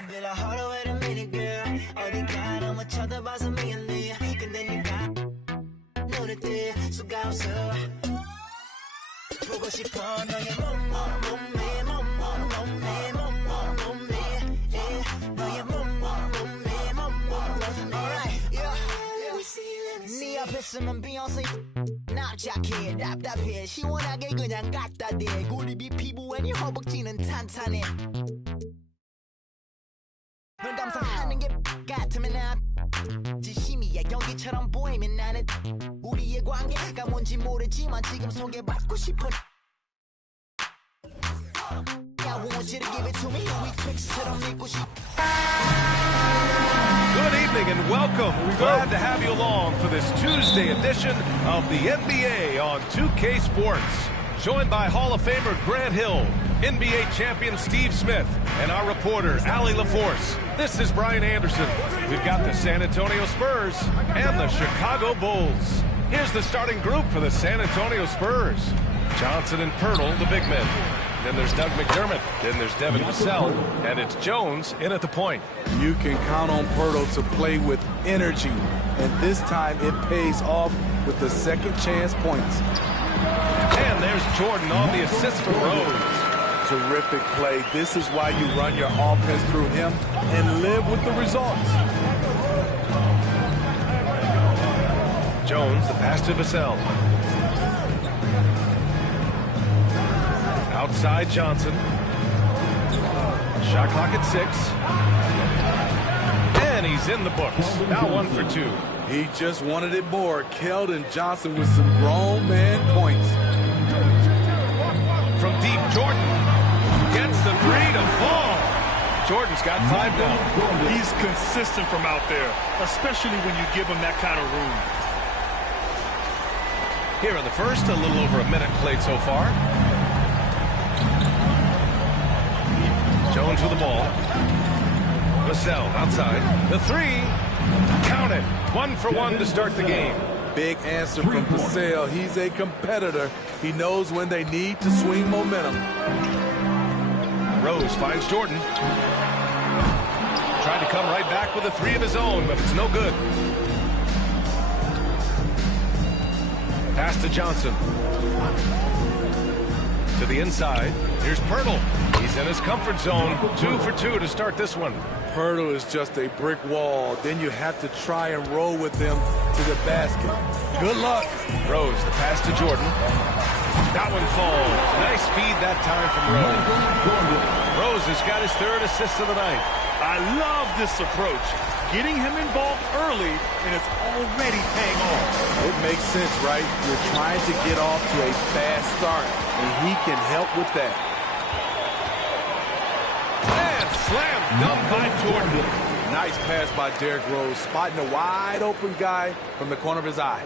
I bet I heart wait a minute, girl. 어디 가나 못 쳐다봐서 미안해. 근데 네가 눈에 띄 수가 없어. 보고 싶어 너의 몸매 너의 몸매 alright 네 앞에 쓰면 비욘세 납작해 답답해 시원하게 그냥 갖다 대 구립이 피부에 네 허벅지는 탄탄해 널 감상하는 게 같으면 난 진심이야 연기처럼 보이면 나는 우리의 관계가 뭔지 모르지만 지금 소개받고 싶어 I want you to give it to me we twix처럼 믿고 싶어 Good evening and welcome. We're glad to have you along for this Tuesday edition of the NBA on 2K Sports. Joined by Hall of Famer Grant Hill, NBA champion Steve Smith, and our reporter, Allie LaForce. This is Brian Anderson. We've got the San Antonio Spurs and the Chicago Bulls. Here's the starting group for the San Antonio Spurs. Johnson and Pirtle, the big men. Then there's Doug McDermott. Then there's Devin Vassell. And it's Jones in at the point. You can count on Pirtle to play with energy. And this time it pays off with the second chance points. And there's Jordan on the assist for Rose. Terrific play. This is why you run your offense through him and live with the results. Jones, the pass to Vassell. Outside Johnson. Shot clock at 6. And he's in the books. Now 1 for 2. He just wanted it more. Keldon Johnson with some grown man points. From deep, Jordan gets the 3 to fall. Jordan's got 5 now. He's consistent from out there, especially when you give him that kind of room. Here in the first, a little over a minute played so far. Jones with the ball. Vassell outside. The 3. Count it. 1 for 1 to start the game. Big answer from Vassell. He's a competitor. He knows when they need to swing momentum. Rose finds Jordan. Tried to come right back with a 3 of his own, but it's no good. Pass to Johnson. To the inside. Here's Pirtle. He's in his comfort zone. 2 for 2 to start this one. Pirtle is just a brick wall. Then you have to try and roll with him to the basket. Good luck. Rose, the pass to Jordan. That one falls. Nice feed that time from Rose. Rose has got his 3rd assist of the night. I love this approach. Getting him involved early, and it's already paying off. It makes sense, right? You're trying to get off to a fast start, and he can help with that. And slam dunk by Jordan. Nice pass by Derrick Rose, spotting a wide open guy from the corner of his eye.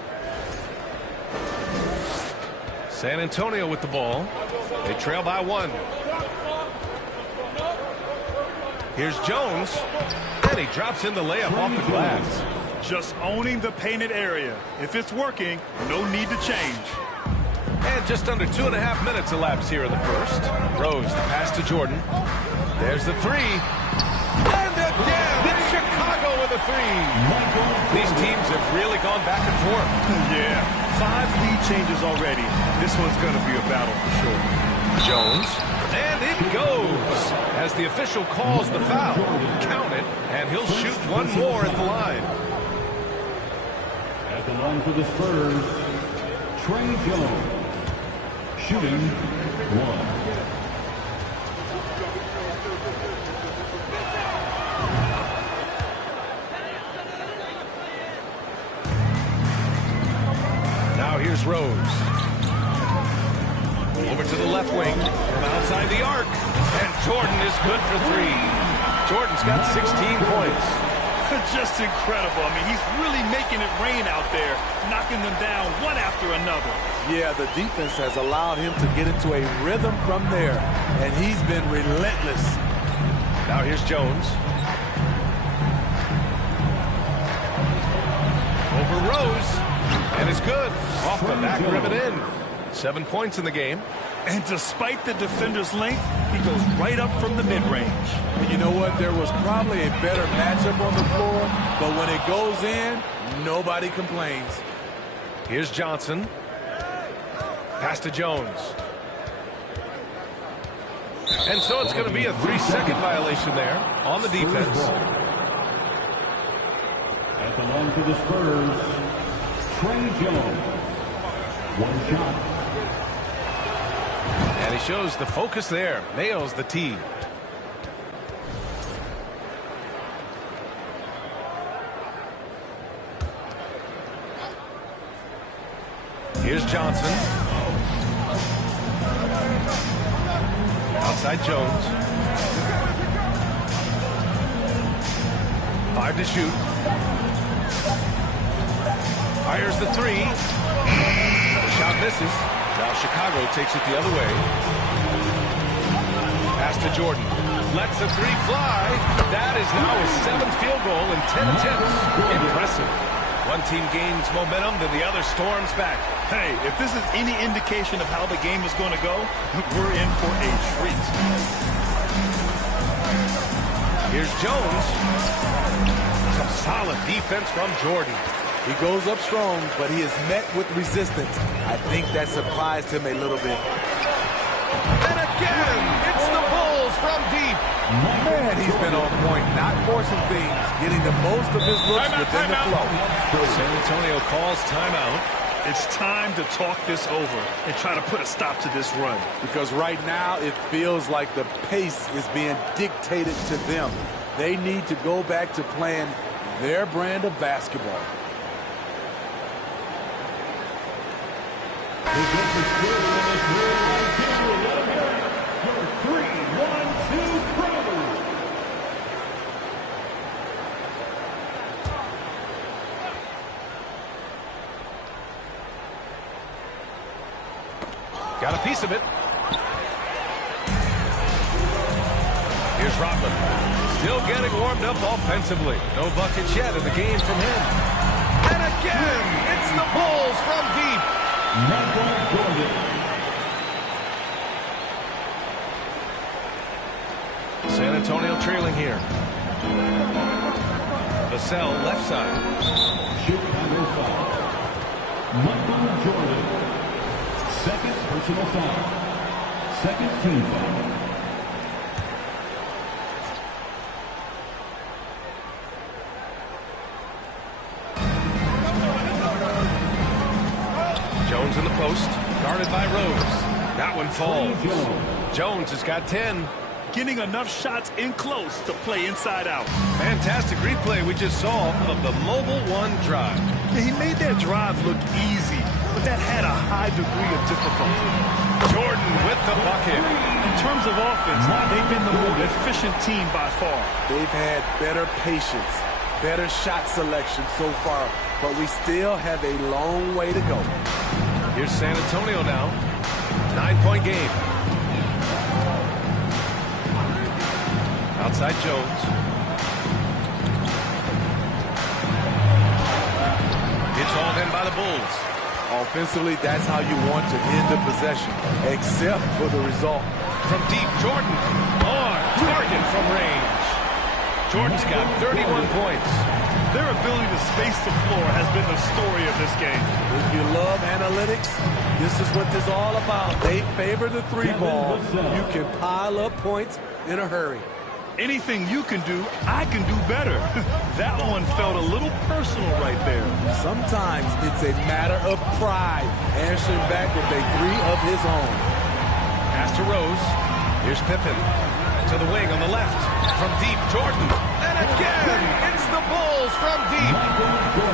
San Antonio with the ball. They trail by 1. Here's Jones. And he drops in the layup off the glass. Just owning the painted area. If it's working, no need to change. And just under 2.5 minutes elapsed here in the first. Rose, the pass to Jordan. There's the 3. And again, it's Chicago with a 3. These teams have really gone back and forth. Yeah, 5 lead changes already. This one's going to be a battle for sure. Jones. And it goes as the official calls the foul. Count it, and he'll shoot 1 more at the line. At the line for the Spurs, Trey Jones, shooting 1. Now here's Rose. Over to the left wing, from outside the arc, and Jordan is good for 3. Jordan's got 16 points. Just incredible. I mean, he's really making it rain out there, knocking them down one after another. Yeah, the defense has allowed him to get into a rhythm from there, and he's been relentless. Now here's Jones. Over Rose, and it's good. Off the back rim and in. 7 points in the game. And despite the defender's length, He goes right up from the mid-range. And you know what? There was probably a better matchup on the floor, but when it goes in, nobody complains. Here's Johnson. Pass to Jones. And so it's going to be a 3-second violation there on the defense. At the line for the Spurs, Trey Jones. One shot. And he shows the focus there. Nails the tee. Here's Johnson. Outside Jones. 5 to shoot. Fires the 3. The shot misses. Now Chicago takes it the other way. Pass to Jordan. Lets the 3 fly. That is now his 7th field goal in 10 attempts. Impressive. One team gains momentum, then the other storms back. Hey, if this is any indication of how the game is going to go, we're in for a treat. Here's Jones. Some solid defense from Jordan. He goes up strong, but he is met with resistance. I think that surprised him a little bit. And again, it's the Bulls from deep. Man, he's been on point, not forcing things, getting the most of his looks within the flow. San Antonio calls timeout. It's time to talk this over and try to put a stop to this run. Because right now, it feels like the pace is being dictated to them. They need to go back to playing their brand of basketball. Got a piece of it. Here's Rodman. Still getting warmed up offensively. No buckets yet in the game from him. And again, it's the Bulls from deep. San Antonio trailing here. Vassell left side. Chicago foul. Michael Jordan. Second personal foul. Second team foul. Jones in the post, guarded by Rose. That one falls. Jones has got 10. Getting enough shots in close to play inside out. Fantastic replay we just saw of the Mobile One drive. Yeah, he made that drive look easy, but that had a high degree of difficulty. Jordan with the bucket. In terms of offense, they've been the more efficient team by far. They've had better patience, better shot selection so far, but we still have a long way to go. Here's San Antonio now. 9-point game. Outside Jones. It's hauled in by the Bulls. Offensively, that's how you want to end the possession, except for the result. From deep, Jordan on target from range. Jordan's got 31 points. Their ability to space the floor has been the story of this game. If you love analytics, this is what this is all about. They favor the 3-ball. You can pile up points in a hurry. Anything you can do, I can do better. That one felt a little personal right there. Sometimes it's a matter of pride, answering back with a 3 of his own. Pass to Rose. Here's Pippen. To the wing on the left. From deep, Jordan. And again, it's the Bulls from deep.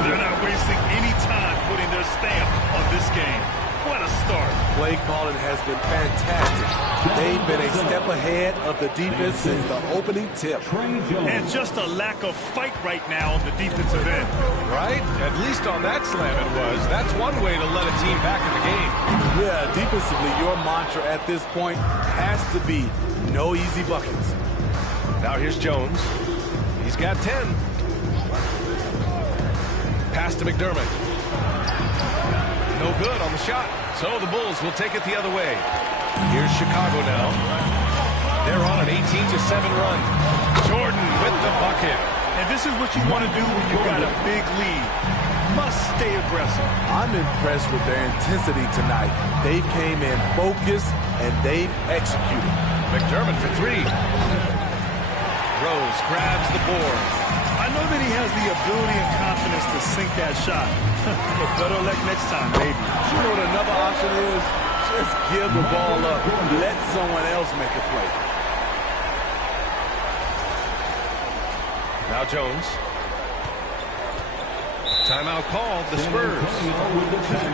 They're not wasting any time putting their stamp on this game. What a start. Play calling has been fantastic. They've been a step ahead of the defense since the opening tip. And just a lack of fight right now on the defensive end. Right? At least on that slam it was. That's one way to let a team back in the game. Yeah, defensively, your mantra at this point has to be no easy buckets. Now here's Jones. He's got 10. Pass to McDermott. No good on the shot. So the Bulls will take it the other way. Here's Chicago now. They're on an 18-7 run. Jordan with the bucket. And this is what you want to do when you've got a big lead. Must stay aggressive. I'm impressed with their intensity tonight. They came in focused and they've executed. McDermott for three. Rose grabs the board. I know that he has the ability and confidence to sink that shot. But better luck next time, maybe. You know what another option is? Just give the ball up. Let someone else make a play. Now Jones. Timeout called, the Spurs.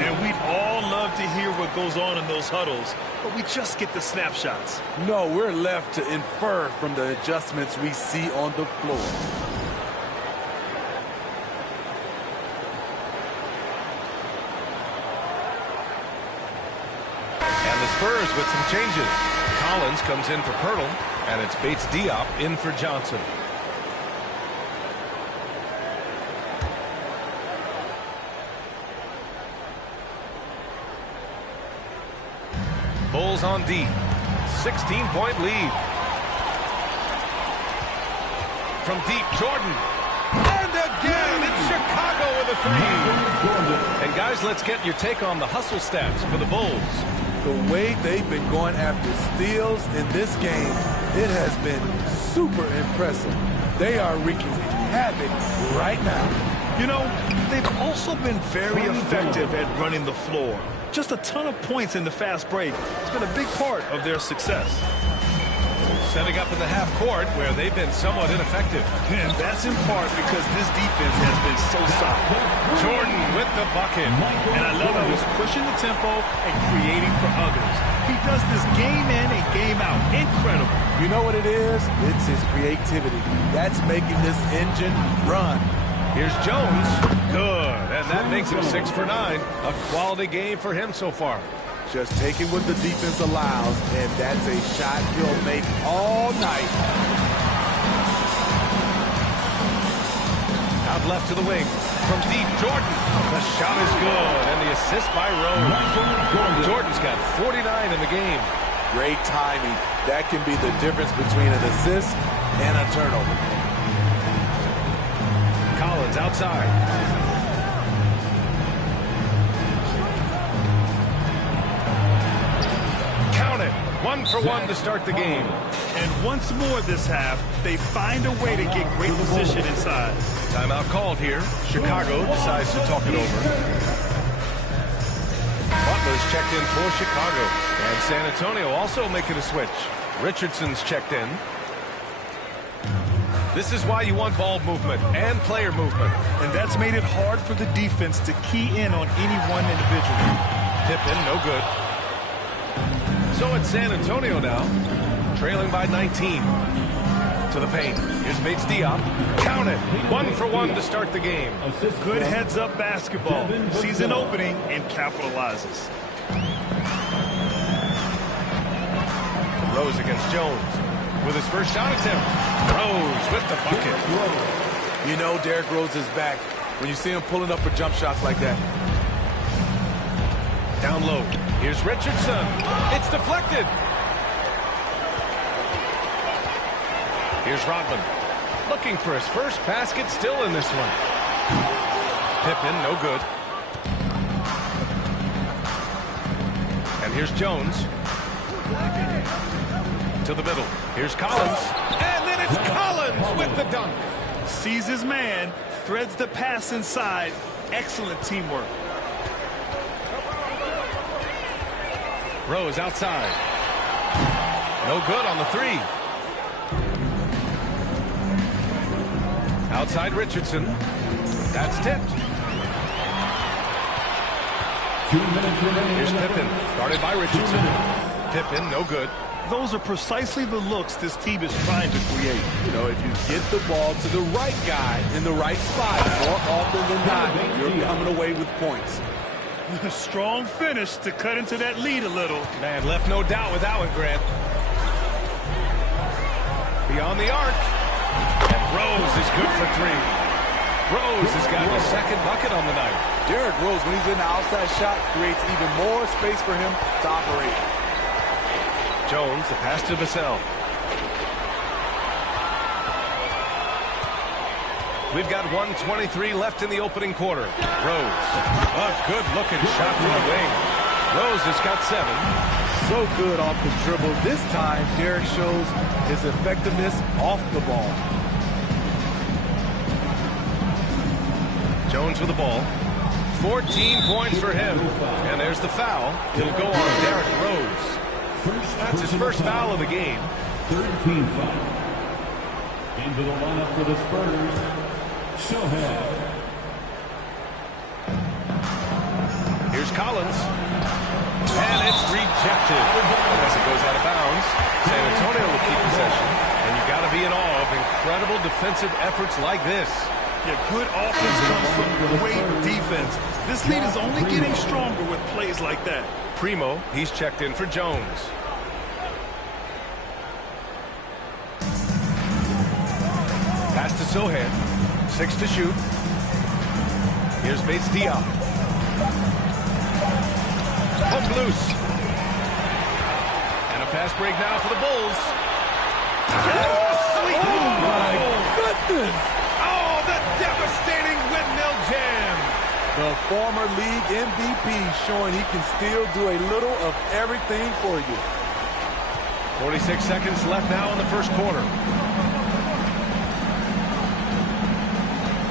And we'd all love to hear what goes on in those huddles, but we just get the snapshots. No, we're left to infer from the adjustments we see on the floor. And the Spurs with some changes. Collins comes in for Pirtle, and it's Bates Diop in for Johnson. Bulls on D. 16-point lead. From deep, Jordan. And again, it's Chicago with a three. And guys, let's get your take on the hustle stats for the Bulls. The way they've been going after steals in this game, it has been super impressive. They are wreaking havoc right now. You know, they've also been very effective at running the floor. Just a ton of points in the fast break. It's been a big part of their success. Setting up in the half court where they've been somewhat ineffective. And that's in part because this defense has been so solid. Jordan with the bucket. And I love how he's pushing the tempo and creating for others. He does this game in and game out. Incredible. You know what it is? It's his creativity. That's making this engine run. Here's Jones. Good. And that makes him 6 for 9. A quality game for him so far. Just taking what the defense allows, and that's a shot he'll make all night. Out left to the wing. From deep, Jordan. The shot is good. And the assist by Rose. Jordan's got 49 in the game. Great timing. That can be the difference between an assist and a turnover. Collins outside. Count it. 1 for 1 to start the game. And once more this half, they find a way to get great position inside. Timeout called here. Chicago decides to talk it over. Butler's checked in for Chicago. And San Antonio also making a switch. Richardson's checked in. This is why you want ball movement and player movement. And that's made it hard for the defense to key in on any one individual. Pippen, no good. So it's San Antonio now, trailing by 19. To the paint. Here's Bates Diop. Count it. 1 for 1 to start the game. Good heads-up basketball. Sees an opening and capitalizes. Rose against Jones. With his first shot attempt. Rose with the bucket. You know Derrick Rose is back when you see him pulling up for jump shots like that. Down low. Here's Richardson. It's deflected. Here's Rodman. Looking for his first basket, still in this one. Pippen, no good. And here's Jones. To the middle. Here's Collins. And then it's Collins with the dunk. Sees his man, threads the pass inside. Excellent teamwork. Rose outside. No good on the three. Outside Richardson. That's tipped. 2 minutes remaining. Here's Pippen. Guarded by Richardson. Pippen, no good. Those are precisely the looks this team is trying to create. You know, if you get the ball to the right guy in the right spot, more often than not, you're coming away with points. A strong finish to cut into that lead a little. Man, left no doubt with that one, Grant. Beyond the arc. And Rose is good for three. Rose has got the second bucket on the night. Derrick Rose, when he's in the outside shot, creates even more space for him to operate. Jones, the pass to Vassell. We've got 1:23 left in the opening quarter. Rose, a good-looking shot from the wing. Rose has got 7. So good off the dribble. This time, Derek shows his effectiveness off the ball. Jones with the ball. 14 points for him. And there's the foul. It'll go on Derek Rose. That's his first foul of the game. Third team foul. Into the lineup for the Spurs, Shohei. Here's Collins. And it's rejected. As it goes out of bounds, San Antonio will keep possession. And you got to be in awe of incredible defensive efforts like this. Yeah, good offense comes from great defense. This lead is only getting stronger with plays like that. Primo, he's checked in for Jones. Pass to Sohan. 6 to shoot. Here's Bates Diop. Hook loose. And a fast break now for the Bulls. Sweet. Oh, my goodness. Oh, the devastating windmill jam. The former league MVP showing he can still do a little of everything for you. 46 seconds left now in the first quarter.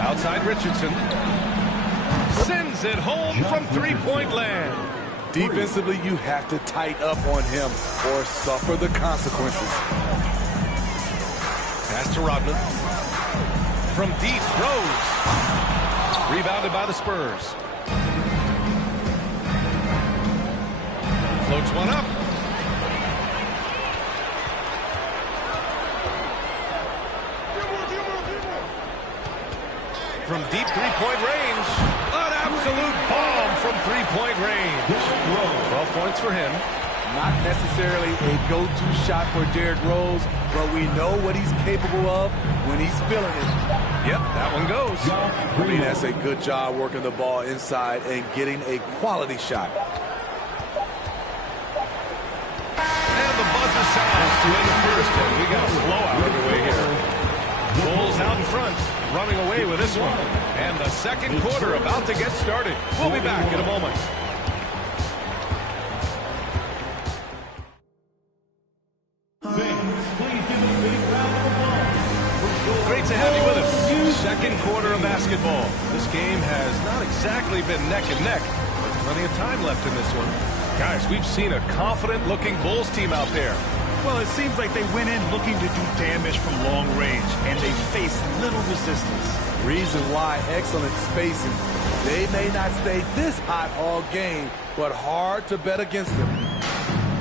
Outside Richardson. Sends it home from three-point land. Defensively, you have to tighten up on him or suffer the consequences. Pass to Rodman. From deep, Rose. Rebounded by the Spurs. Floats one up. From deep three-point range. An absolute bomb from three-point range. 12 points for him. Not necessarily a go-to shot for Derrick Rose, but we know what he's capable of when he's feeling it. Yep, that one goes. I mean, that's a good job working the ball inside and getting a quality shot. And the buzzer sounds to end the first, and we got a blowout underway here. Bulls out in front, running away with this one. And the second quarter about to get started. We'll be back in a moment. Great to have you with us. Second quarter of basketball. This game has not exactly been neck and neck, but plenty of time left in this one. Guys, we've seen a confident-looking Bulls team out there. Well, it seems like they went in looking to do damage from long range, and they faced little resistance. Reason why, excellent spacing. They may not stay this hot all game, but hard to bet against them.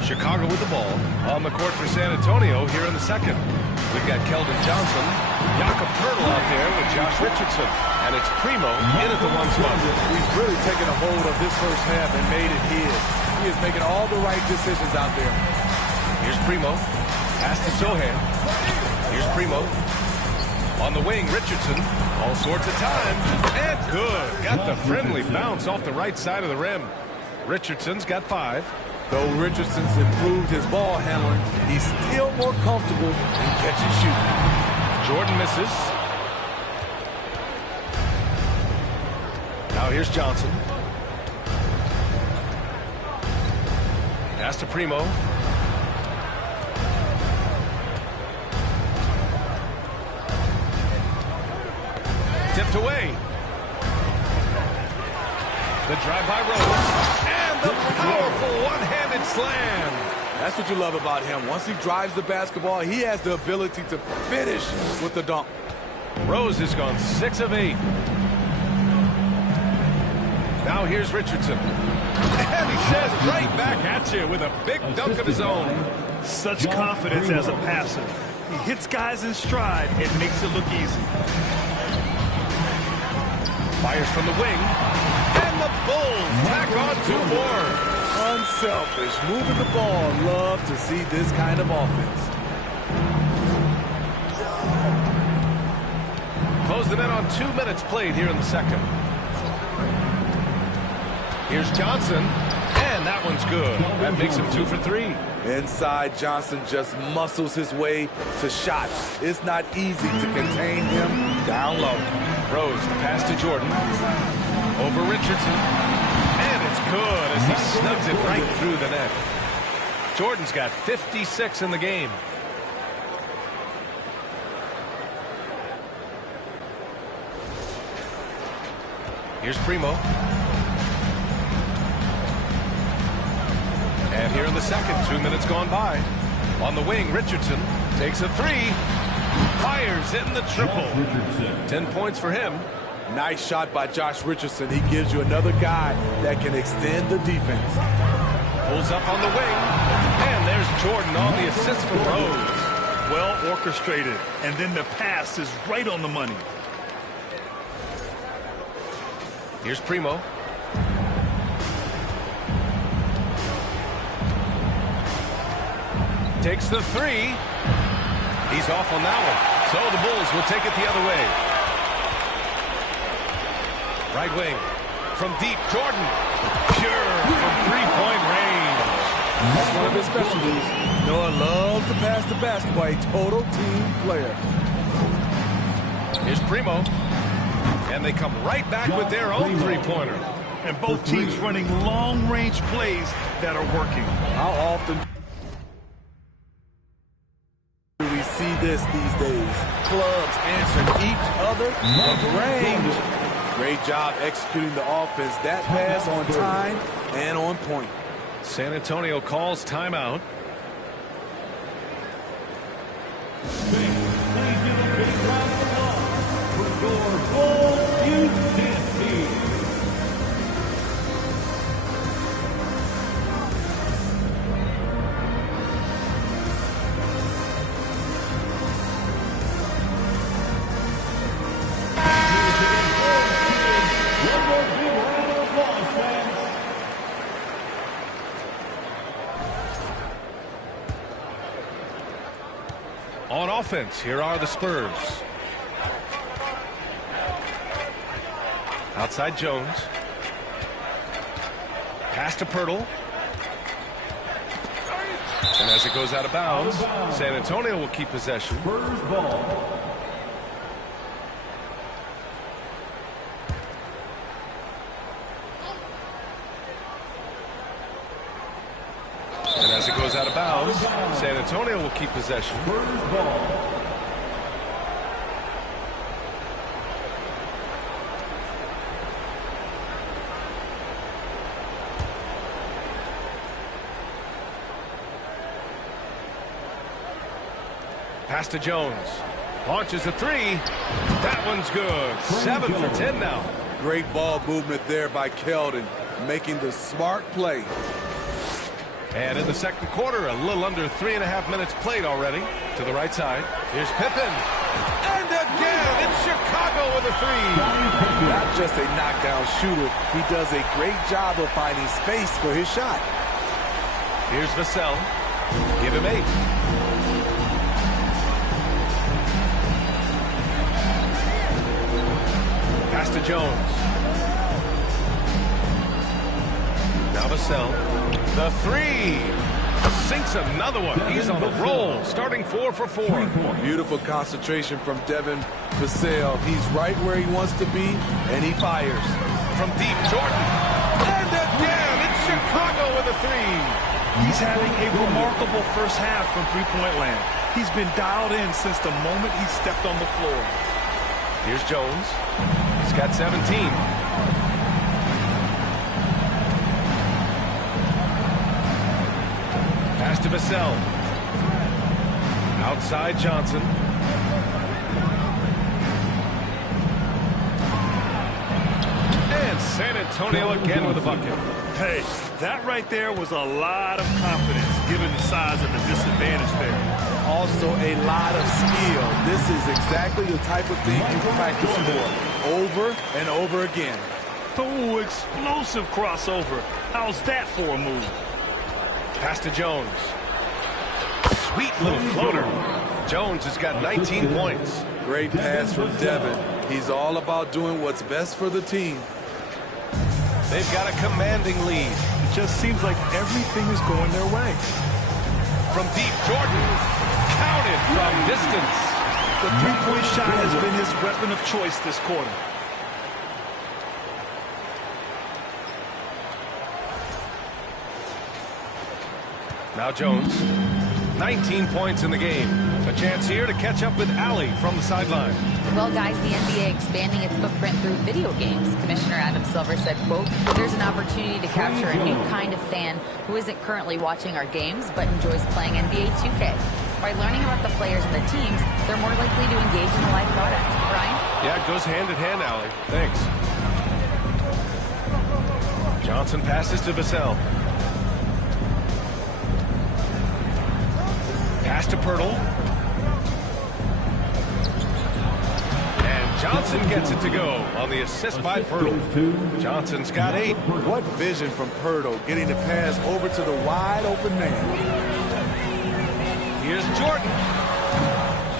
Chicago with the ball on the court for San Antonio here in the second. We've got Keldon Johnson, Jakob Poeltl out there with Josh Richardson, and it's Primo in at the one spot. He's really taken a hold of this first half and made it his. He is making all the right decisions out there. Here's Primo. Pass to Sohan. Here's Primo. On the wing, Richardson. All sorts of time. And good. Got the friendly bounce off the right side of the rim. Richardson's got 5. Though Richardson's improved his ball handling, he's still more comfortable in catch and shoot. Jordan misses. Now here's Johnson. Pass to Primo. Tipped away. The drive by Rose. And the powerful one-handed slam. That's what you love about him. Once he drives the basketball, he has the ability to finish with the dunk. Rose has gone 6 of 8. Now here's Richardson. And he says right back at you with a big dunk of his own. Such confidence as a passer. He hits guys in stride and makes it look easy. Fires from the wing. And the Bulls tack on 2 more. Unselfish, moving the ball. Love to see this kind of offense. Close the net on 2 minutes played here in the second. Here's Johnson. And that one's good. That makes him 2 for 3. Inside, Johnson just muscles his way to shots. It's not easy to contain him down low. Throws the pass to Jordan. Over Richardson. And it's good as he snugs it right through the net. Jordan's got 56 in the game. Here's Primo. And here in the second, 2 minutes gone by. On the wing, Richardson takes a three. Fires in the triple. 10 points for him. Nice shot by Josh Richardson. He gives you another guy that can extend the defense. Pulls up on the wing. And there's Jordan on the assist from Rose. Well orchestrated. And then the pass is right on the money. Here's Primo. Takes the three. He's off on that one. So the Bulls will take it the other way. Right wing. From deep, Jordan. Pure from three-point range. That's one of his specialties. Noah loves to pass the basketball. A total team player. Here's Primo. And they come right back with their own three-pointer. And both teams running long-range plays that are working. How often do we see this these days? Clubs answering each other from range. Great job executing the offense. That pass on time and on point. San Antonio calls timeout. On offense, here are the Spurs. Outside Jones. Pass to Pirtle. And as it goes out of bounds, San Antonio will keep possession. Spurs ball. And as it goes out of bounds, San Antonio will keep possession. Spurs ball. Pass to Jones. Launches a three. That one's good. 7 for 10 now. Great ball movement there by Keldon, making the smart play. And in the second quarter, a little under 3.5 minutes played already. To the right side. Here's Pippen. And again, it's Chicago with a three. Not just a knockdown shooter, he does a great job of finding space for his shot. Here's Vassell. Give him 8. Pass to Jones. Now Vassell. The three. Sinks another one. He's on the roll. Starting 4 for 4. Beautiful concentration from Devin Vassell. He's right where he wants to be, and he fires. From deep, Jordan. And again, it's Chicago with a three. He's having a remarkable first half from three-point land. He's been dialed in since the moment he stepped on the floor. Here's Jones. He's got 17. Pass to Vassell. Outside Johnson. And San Antonio again with a bucket. Hey, that right there was a lot of confidence given the size of the disadvantage there. Also a lot of skill. This is exactly the type of thing you practice for over and over again. Oh, explosive crossover. How's that for a move? Pass to Jones. Sweet little floater. Jones has got 19 points. Great pass from Devin. He's all about doing what's best for the team. They've got a commanding lead. It just seems like everything is going their way. From deep, Jordan. Counted from distance. The three-point shot has been his weapon of choice this quarter. Now Jones, 19 points in the game. A chance here to catch up with Allie from the sideline. Well, guys, the NBA expanding its footprint through video games. Commissioner Adam Silver said, quote, "There's an opportunity to capture a new kind of fan who isn't currently watching our games but enjoys playing NBA 2K. By learning about the players and the teams, they're more likely to engage in the live product." Brian? Yeah, it goes hand in hand, Allie. Thanks. Johnson passes to Vassell. Pass to Pirtle. And Johnson gets it to go on the assist by Pirtle. Johnson's got 8. What vision from Pirtle, getting the pass over to the wide open man. Here's Jordan.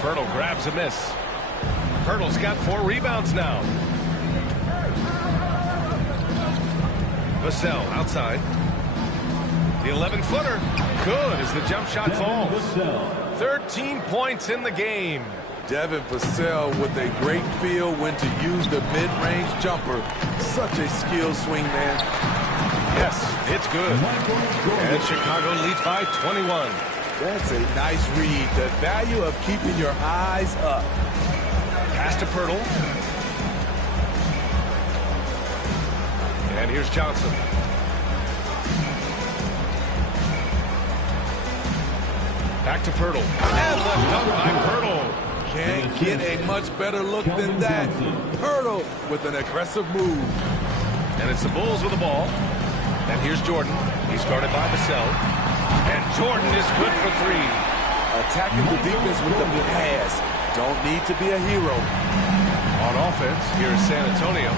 Pirtle grabs a miss. Pirtle's got 4 rebounds now. Vassell outside. The 11-footer. Good as the jump shot falls. 13 points in the game. Devin Vassell with a great feel when to use the mid-range jumper. Such a skilled swing man. Yes, it's good. And Chicago leads by 21. That's a nice read. The value of keeping your eyes up. Pass to Pirtle. And here's Johnson. Back to Pirtle. And the dunk by Pirtle. Can't get a much better look than that. Pirtle with an aggressive move. And it's the Bulls with the ball. And here's Jordan. He's guarded by Vassell. And Jordan is good for 3. Attacking the defense with the pass. Don't need to be a hero. On offense, here's San Antonio.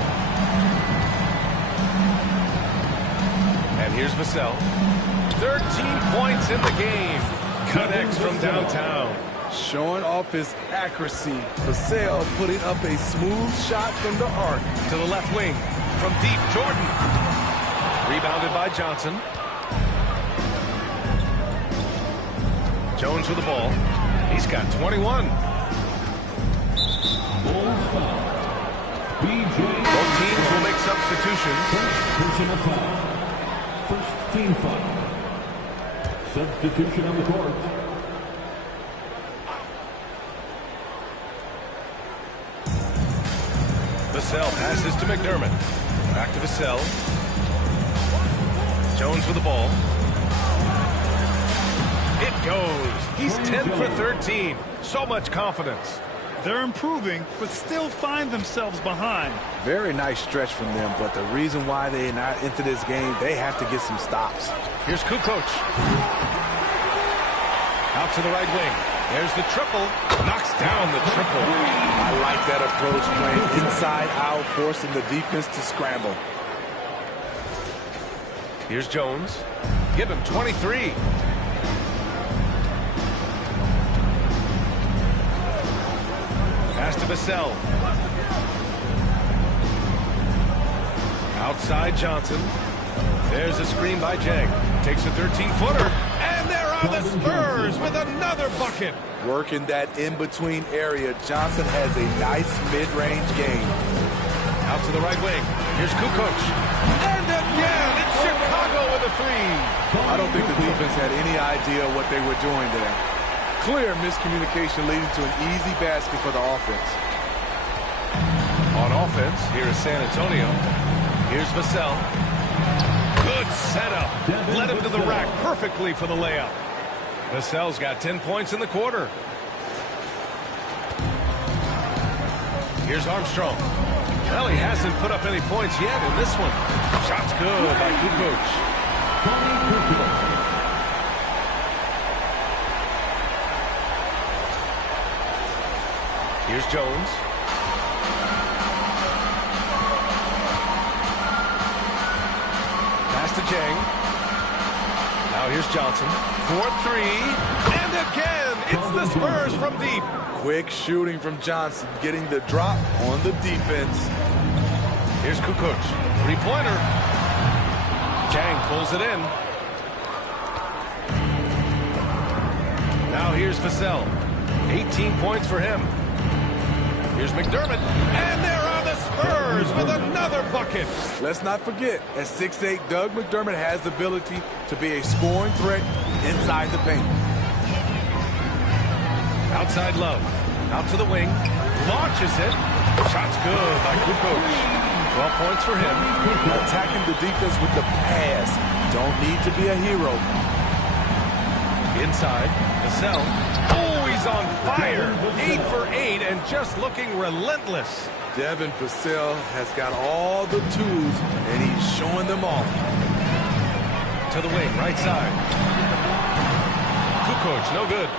And here's Vassell. 13 points in the game. Connects from downtown. Showing off his accuracy. Vassell putting up a smooth shot from the arc. To the left wing. From deep, Jordan. Rebounded by Johnson. Jones with the ball. He's got 21. Both teams will make substitutions. Personal foul. First team foul. Substitution on the court. Vassell passes to McDermott. Back to Vassell. Jones with the ball. It goes. He's 10 for 13. So much confidence. They're improving, but still find themselves behind. Very nice stretch from them, but the reason why they're not into this game, they have to get some stops. Here's Kukoc. Out to the right wing. There's the triple. Knocks down the triple. I like that approach, playing inside out, forcing the defense to scramble. Here's Jones. Give him 23. Pass to Vassell. Outside Johnson. There's a screen by Jang. Takes a 13-footer. And there are the Spurs with another bucket. Working that in-between area, Johnson has a nice mid-range game. Out to the right wing. Here's Kukoc. And again, it's Chicago with a 3. I don't think the defense had any idea what they were doing there. Clear miscommunication leading to an easy basket for the offense. On offense, here is San Antonio. Here's Vassell. Good setup. Led him to the rack perfectly for the layup. Vassell's got 10 points in the quarter. Here's Armstrong. Well, he hasn't put up any points yet in this one. Shot's good by Kukoc. Here's Jones. Pass to Jang. Now here's Johnson. 4-3. And again, it's the Spurs from deep. Quick shooting from Johnson, getting the drop on the defense. Here's Kukoc. Three-pointer. Jang pulls it in. Now here's Vassell. 18 points for him. Here's McDermott, and there are the Spurs with another bucket. Let's not forget, at 6'8", Doug McDermott has the ability to be a scoring threat inside the paint. Outside Love, out to the wing, launches it. Shot's good by Kukoc. 12 points for him. Attacking the defense with the pass. Don't need to be a hero. Inside, Vassell. Oh, he's on fire. 8 for 8 and just looking relentless. Devin Vassell has got all the tools, and he's showing them off. To the wing, right side. Kukoc, no good.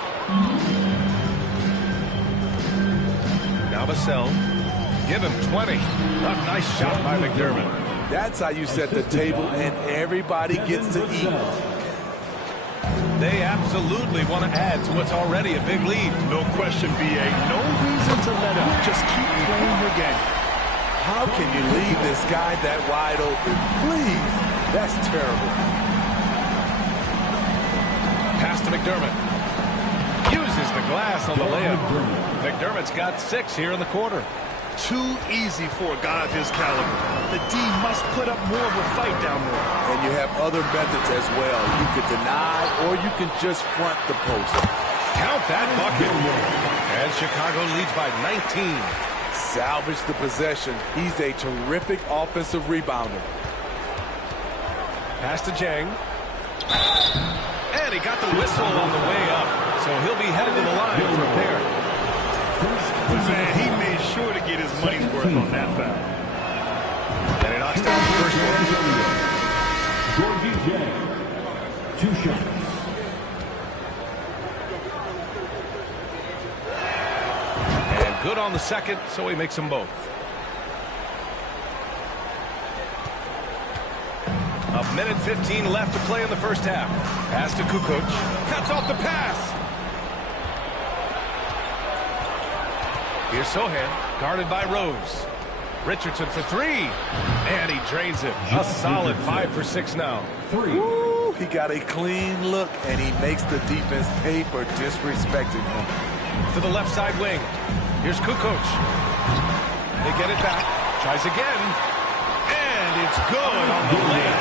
Now Vassell. Give him 20. A nice shot by McDermott. That's how you set the table, and everybody gets to eat. They absolutely want to add to what's already a big lead. No question, B.A. No reason to let up. Just keep playing your game. How can you leave this guy that wide open? Please. That's terrible. Pass to McDermott. Uses the glass on the layup. McDermott's got 6 here in the quarter. Too easy for a guy of his caliber. The D must put up more of a fight down there. And you have other methods as well. You can deny or you can just front the post. Count that bucket. And Chicago leads by 19. Salvage the possession. He's a terrific offensive rebounder. Pass to Jang. And he got the whistle on the way up. So he'll be headed to the line for a pair. Man, he made sure to get his money's worth on that foul. And he knocks down the first one. Georgie J. 2 shots. And good on the second, so he makes them both. A minute 15 left to play in the first half. Pass to Kukoc. Cuts off the pass. Here's Sohan, guarded by Rose. Richardson for 3. And he drains it. A solid 5 for 6 now. 3. Ooh, he got a clean look, and he makes the defense pay for disrespecting him. To the left side wing. Here's Kukoc. They get it back. Tries again. And it's good on the layup.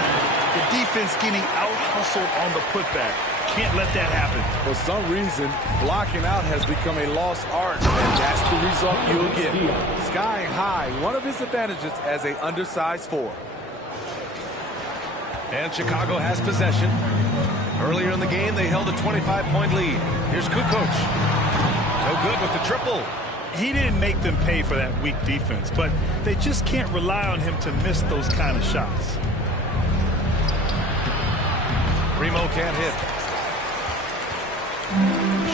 The defense getting out-hustled on the putback. Can't let that happen. For some reason, blocking out has become a lost art, and that's the result you'll get. Skying high, one of his advantages as an undersized 4. And Chicago has possession. Earlier in the game, they held a 25-point lead. Here's Kukoc. No good with the triple. He didn't make them pay for that weak defense, but they just can't rely on him to miss those kind of shots. Primo can't hit.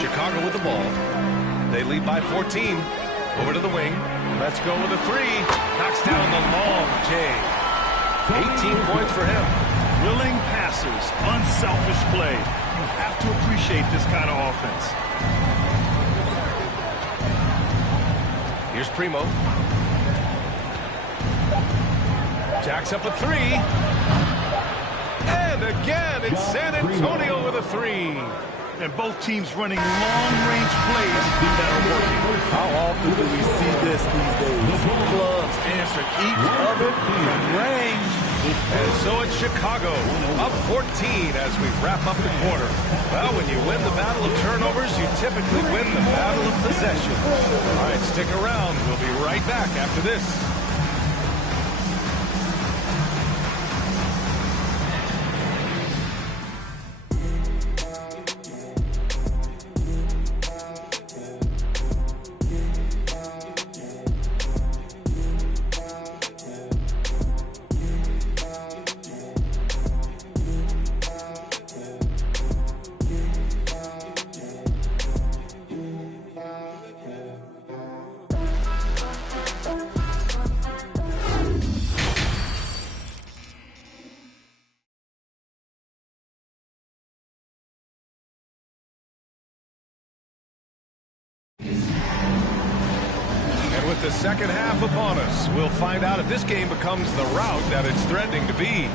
Chicago with the ball. They lead by 14. Over to the wing. Let's go with a 3. Knocks down the long J. 18 points for him. Willing passers, unselfish play. You have to appreciate this kind of offense. Here's Primo. Jacks up a 3. And again, it's San Antonio with a 3. And both teams running long-range plays that are working. How often do we see this these days? Clubs answer each other from range. And so it's Chicago, up 14 as we wrap up the quarter. Well, when you win the battle of turnovers, you typically win the battle of possession. All right, stick around. We'll be right back after this. With the second half upon us, we'll find out if this game becomes the rout that it's threatening to be.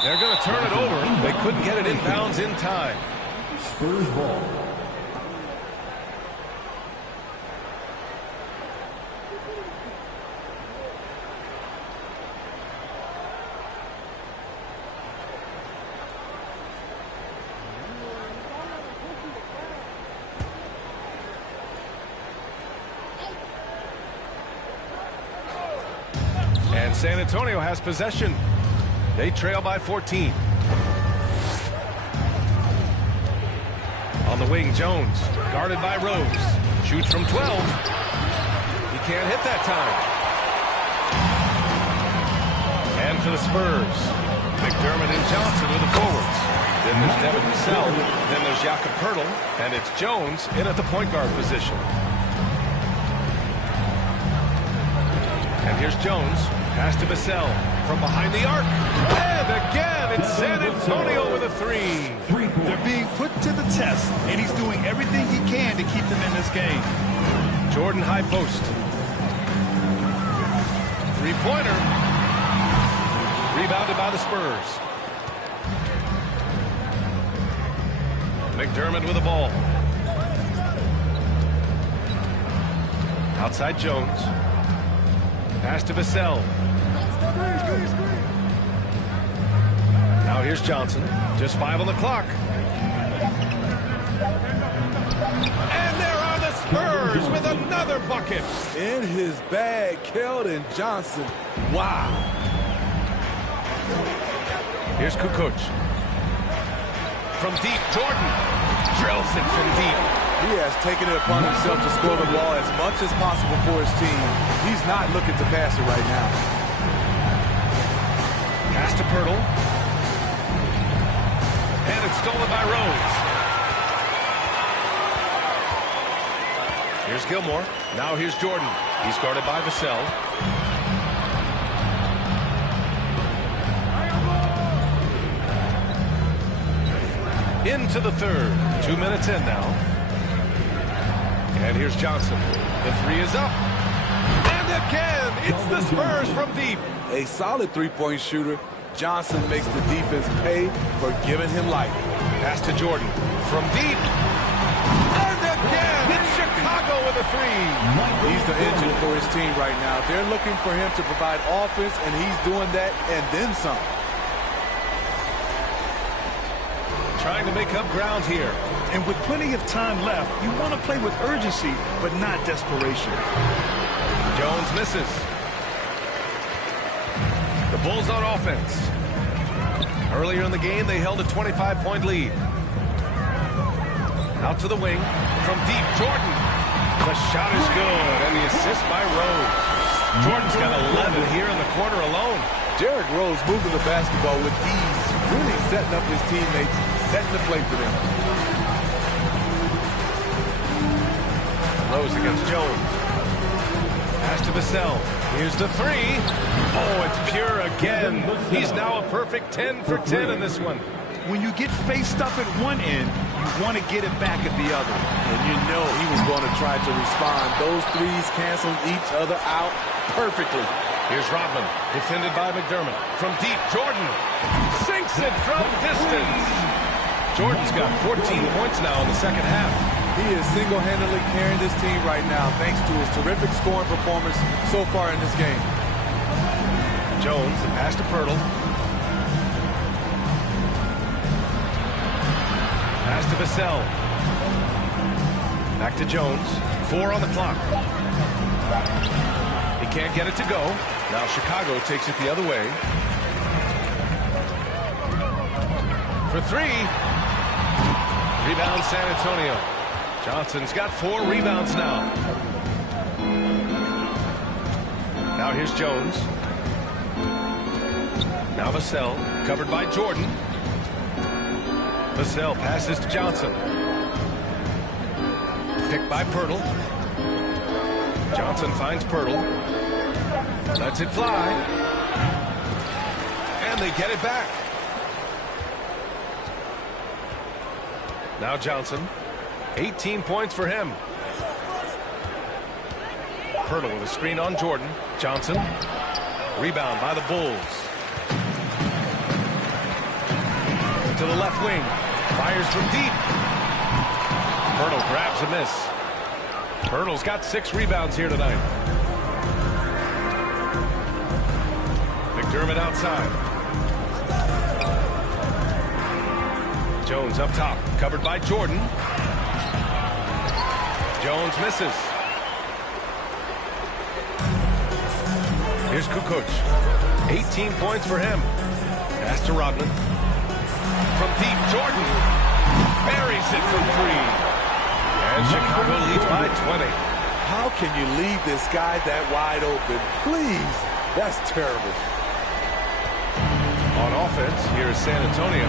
They're going to turn it over. They couldn't get it inbounds in time. Spurs ball. And San Antonio has possession. They trail by 14. On the wing, Jones, guarded by Rose. Shoots from 12. He can't hit that time. And for the Spurs, McDermott and Johnson are the forwards. Then there's Devin Vassell. Then there's Jakob Poeltl. And it's Jones in at the point guard position. And here's Jones. Pass to Vassell from behind the arc. And again, it's San Antonio with a three. They're being put to the test, and he's doing everything he can to keep them in this game. Jordan high post. Three-pointer. Rebounded by the Spurs. McDermott with the ball. Outside Jones. Pass to Vassell. Now here's Johnson. Just 5 on the clock. And there are the Spurs with another bucket. In his bag, Keldon Johnson. Wow. Here's Kukoc. From deep, Jordan drills it from deep. He has taken it upon himself to score the ball as much as possible for his team. He's not looking to pass it right now. Pass to Poeltl. And it's stolen by Rose. Here's Gilmore. Now here's Jordan. He's guarded by Vassell. Into the third. 2 minutes in now. And here's Johnson. The three is up. And again, it's the Spurs from deep. A solid three-point shooter. Johnson makes the defense pay for giving him life. Pass to Jordan. From deep. And again, it's Chicago with a three. He's the engine for his team right now. They're looking for him to provide offense, and he's doing that and then some. Trying to make up ground here. And with plenty of time left, you want to play with urgency, but not desperation. Jones misses. The Bulls on offense. Earlier in the game, they held a 25-point lead. Out to the wing. From deep, Jordan. The shot is good, and the assist by Rose. Jordan's got 11 here in the quarter alone. Derrick Rose moving the basketball with ease, really setting up his teammates, setting the play for them. Rose against Jones. Pass to Vassell. Here's the three. Oh, it's pure again. He's now a perfect 10 for 10 in this one. When you get faced up at one end, you want to get it back at the other. And you know he was going to try to respond. Those threes canceling each other out perfectly. Here's Rodman, defended by McDermott. From deep, Jordan sinks it from distance. Jordan's got 14 points now in the second half. He is single-handedly carrying this team right now thanks to his terrific scoring performance so far in this game. Jones, the pass to Poeltl. Pass to Vassell. Back to Jones. 4 on the clock. He can't get it to go. Now Chicago takes it the other way. For three. Rebound San Antonio. Johnson's got 4 rebounds now. Now here's Jones. Now Vassell, covered by Jordan. Vassell passes to Johnson. Picked by Poeltl. Johnson finds Poeltl. Lets it fly. And they get it back. Now Johnson. 18 points for him. Poeltl with a screen on Jordan. Johnson. Rebound by the Bulls. To the left wing. Fires from deep. Grabs a miss. Hurdle's got 6 rebounds here tonight. McDermott outside. Jones up top, covered by Jordan. Jones misses. Here's Kukoc. 18 points for him. Pass to Rodman. From deep, Jordan buries it from 3. And Chicago leads by 20. How can you leave this guy that wide open? Please, that's terrible. On offense, here is San Antonio.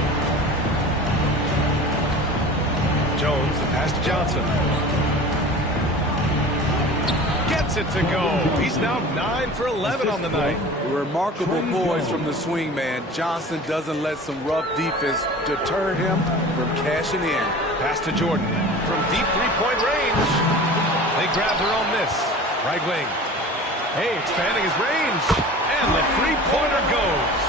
Jones, the pass to Johnson. Gets it to go. He's now 9 for 11 on the night. Remarkable poise from the swing man. Johnson doesn't let some rough defense deter him from cashing in. Pass to Jordan from deep three-point range. They grab their own miss. Right wing. Hey, expanding his range. And the three-pointer goes.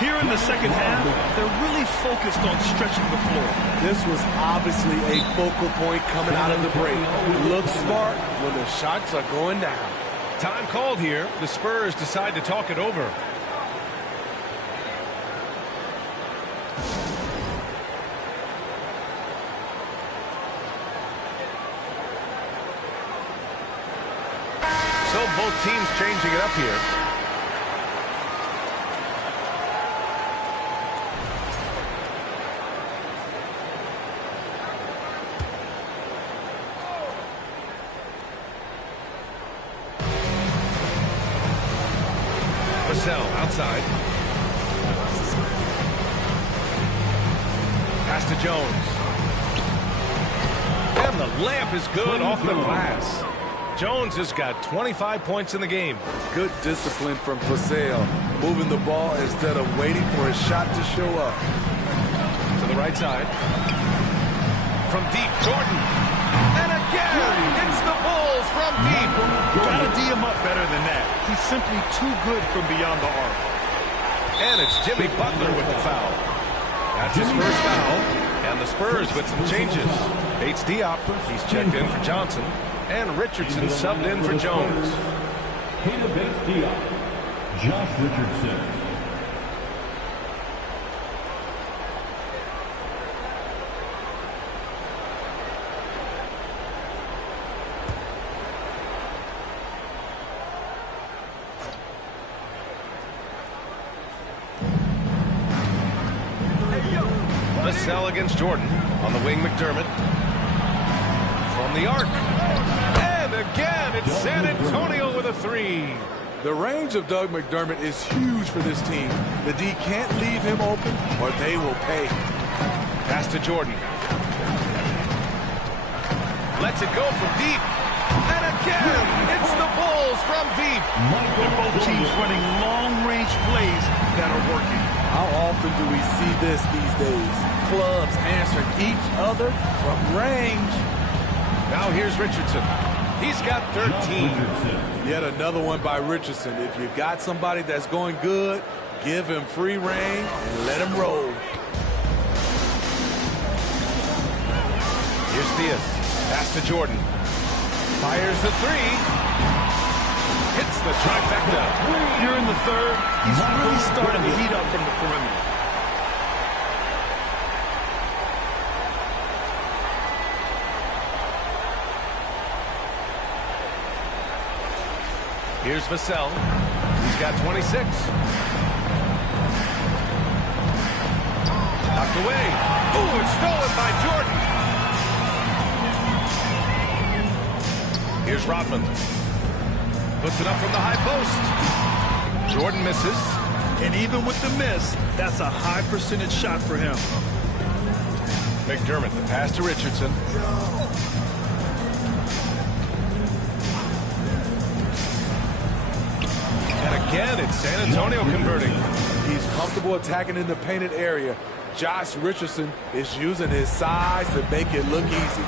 Here in the second half, they're really focused on stretching the floor. This was obviously a focal point coming out of the break. Look smart when the shots are going down. Time called here. The Spurs decide to talk it over. So both teams changing it up here. Outside. Pass to Jones. And the layup is good off the glass. Jones has got 25 points in the game. Good discipline from Vassell. Moving the ball instead of waiting for a shot to show up. To the right side. From deep, Jordan. And again, hits the Bulls from deep. Gotta D him up better than that. He's simply too good from beyond the arc. And it's Jimmy Butler with the foul. That's his first foul. And the Spurs with some changes. Bates Diop, he's checked in for Johnson. And Richardson subbed in for Jones. Bates Diop, Josh Richardson. Vassell against Jordan. On the wing, McDermott. From the arc. And again, it's San Antonio with a 3. The range of Doug McDermott is huge for this team. The D can't leave him open or they will pay. Pass to Jordan. Lets it go from deep. And again, it's the Bulls from deep. They're both teams running long-range plays that are working. How often do we see this these days? Clubs answering each other from range. Now here's Richardson. He's got 13. Yet another one by Richardson. If you got somebody that's going good, give him free reign and let him roll. Here's Diaz. Pass to Jordan. Fires the 3. Hits the trifecta. Here in the third, he's really starting to heat up from the perimeter. Here's Vassell. He's got 26. Knocked away. Ooh, it's stolen by Jordan. Here's Rodman. Puts it up from the high post. Jordan misses. And even with the miss, that's a high percentage shot for him. McDermott, the pass to Richardson. And again, it's San Antonio converting. He's comfortable attacking in the painted area. Josh Richardson is using his size to make it look easy.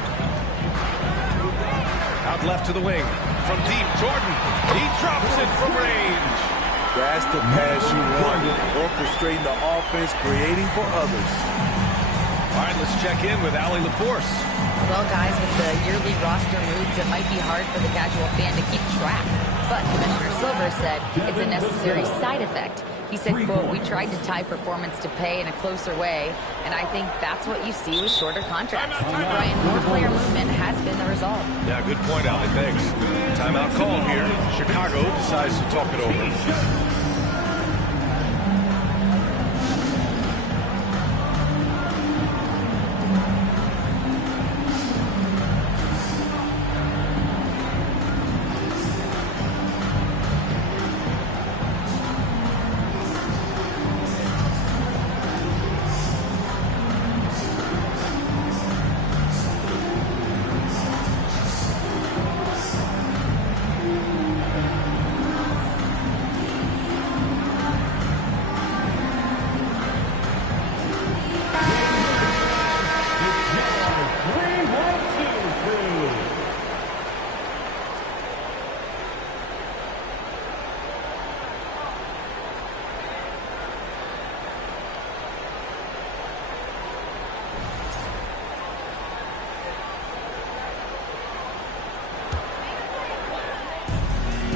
Out left to the wing. From deep, Jordan. He drops it from range. That's the pass you want. Orchestrating the offense, creating for others. All right, let's check in with Allie LaForce. Well, guys, with the yearly roster moves, it might be hard for the casual fan to keep track. But Commissioner Silver said it's a necessary side effect. He said, quote, "We tried to tie performance to pay in a closer way, and I think that's what you see with shorter contracts." Brian, more player movement has been the result. Yeah, good point, Allie. Thanks. Timeout called here. Chicago decides to talk it over.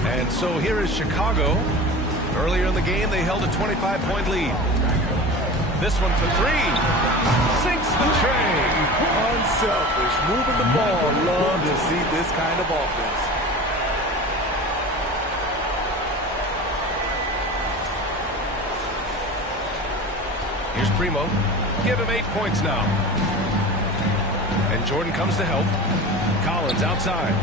And so here is Chicago. Earlier in the game, they held a 25-point lead. This one for three. Sinks the tray. Unselfish, moving the ball. Love to see this kind of offense. Here's Primo. Give him 8 points now. And Jordan comes to help. Collins outside.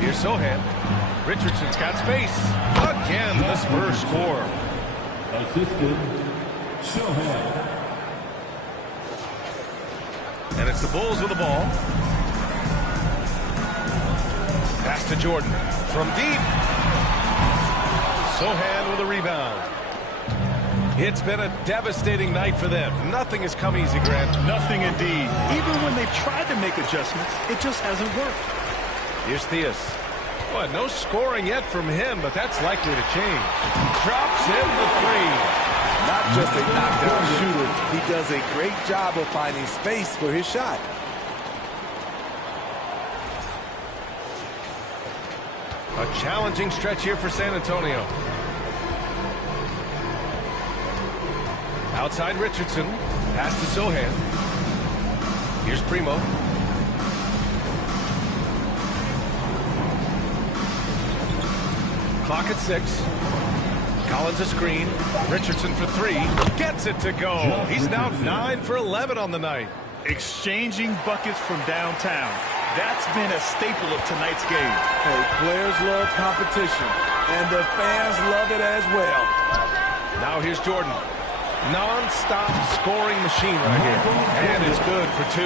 Here's Sohan. Richardson's got space. Again, the Spurs score. Assisted, Sohan. And it's the Bulls with the ball. Pass to Jordan. From deep. Sohan with a rebound. It's been a devastating night for them. Nothing has come easy, Grant. Nothing indeed. Even when they've tried to make adjustments, it just hasn't worked. Here's Theus. Well, no scoring yet from him, but that's likely to change. Drops in the three. Not just a knockdown shooter, he does a great job of finding space for his shot. A challenging stretch here for San Antonio. Outside Richardson. Pass to Sohan. Here's Primo. Clock at 6. Collins a screen. Richardson for three. Gets it to go. He's now 9 for 11 on the night. Exchanging buckets from downtown. That's been a staple of tonight's game. Hey, players love competition, and the fans love it as well. Now here's Jordan. Non-stop scoring machine right here. And it's good for 2.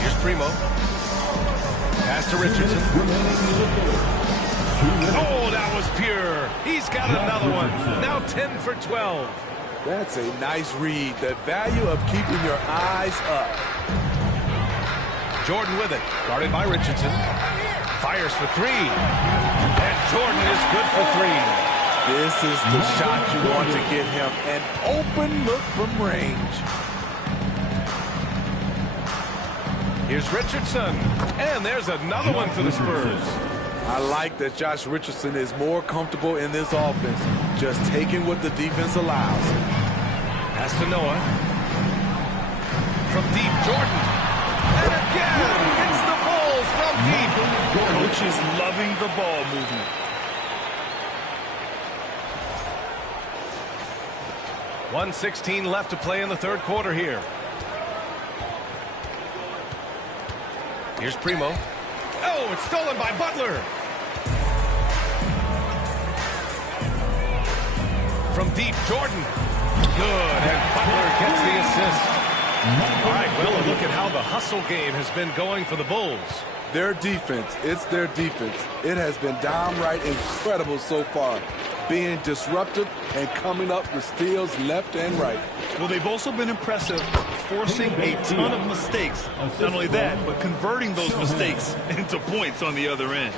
Here's Primo. Pass to Richardson. Oh, that was pure. He's got another one. Now 10 for 12. That's a nice read. The value of keeping your eyes up. Jordan with it. Guarded by Richardson. Fires for 3. And Jordan is good for 3. This is the shot you want to get him. An open look from range. Here's Richardson. And there's another one for the Spurs. I like that Josh Richardson is more comfortable in this offense, just taking what the defense allows. Pass to Noah. From deep, Jordan. And again, it's the Bulls from deep. Coach is loving the ball movement. .116 left to play in the third quarter here. Here's Primo. Oh, it's stolen by Butler. From deep, Jordan. Good, and Butler gets the assist. All right, well, a look at how the hustle game has been going for the Bulls. Their defense, it's their defense. It has been downright incredible so far. being disruptive and coming up with steals left and right. Well, they've also been impressive, forcing a ton of mistakes. Not only that, but converting those mistakes into points on the other end.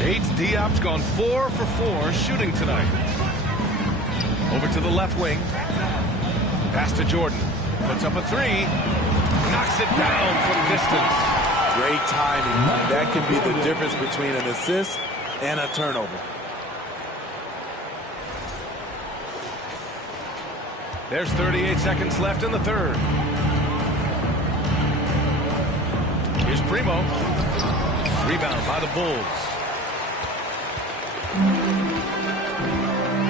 H. Diop's gone 4 for 4 shooting tonight. Over to the left wing. Pass to Jordan. Puts up a 3. Knocks it down from distance. Great timing. That can be the difference between an assist and a turnover. There's 38 seconds left in the third. Here's Primo. Rebound by the Bulls.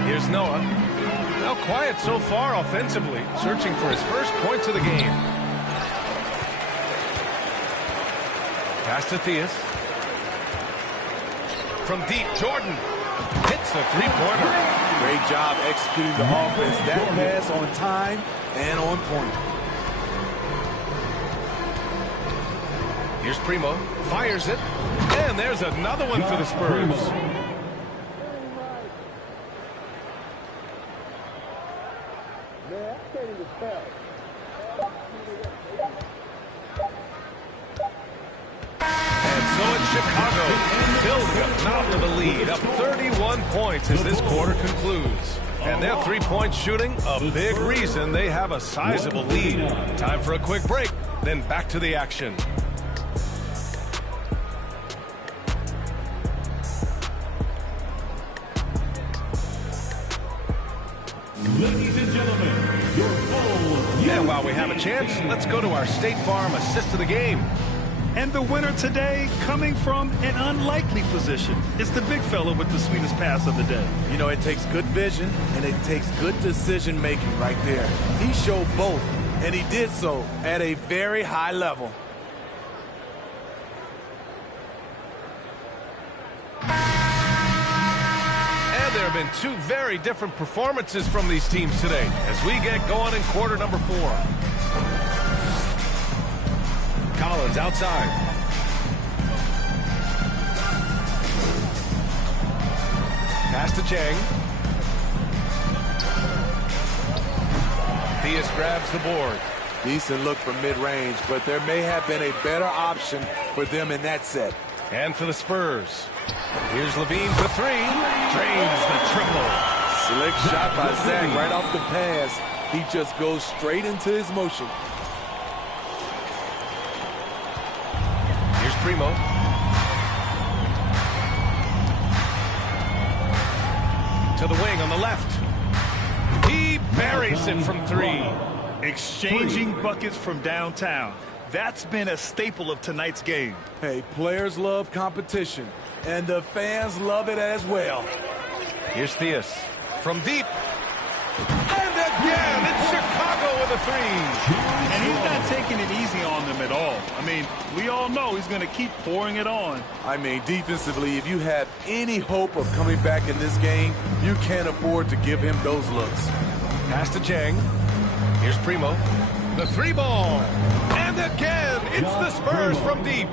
Here's Noah. Now quiet so far offensively, searching for his first points of the game. Pass to Theus. From deep, Jordan hits the three-pointer. Great job executing the offense. That pass on time and on point. Here's Primo. Fires it. And there's another one for the Spurs. Chicago building up top of the lead, up 31 points as this quarter concludes. And their three-point shooting, a big reason they have a sizable lead. Time for a quick break, then back to the action. Ladies and gentlemen, your full... And while we have a chance, let's go to our State Farm assist of the game. And the winner today coming from an unlikely position. It's the big fella with the sweetest pass of the day. You know, it takes good vision and it takes good decision making right there. He showed both, and he did so at a very high level. And there have been two very different performances from these teams today as we get going in quarter number 4. Collins outside. Pass to Chang. Theus grabs the board. Decent look from mid-range, but there may have been a better option for them in that set. And for the Spurs. Here's Levine for 3. Drains the triple. Slick shot by Zach right off the pass. He just goes straight into his motion. Here's Primo. To the wing on the left. He buries it from 3. Exchanging buckets from downtown. That's been a staple of tonight's game. Hey, players love competition, and the fans love it as well. Here's Theus. From deep. And again, it's Chicago with a 3. And he's not taking it easy on them at all. I mean, we all know he's going to keep pouring it on. I mean, defensively, if you have any hope of coming back in this game, you can't afford to give him those looks. Pass to Chang. Here's Primo. The 3-ball. And again, it's the Spurs from deep.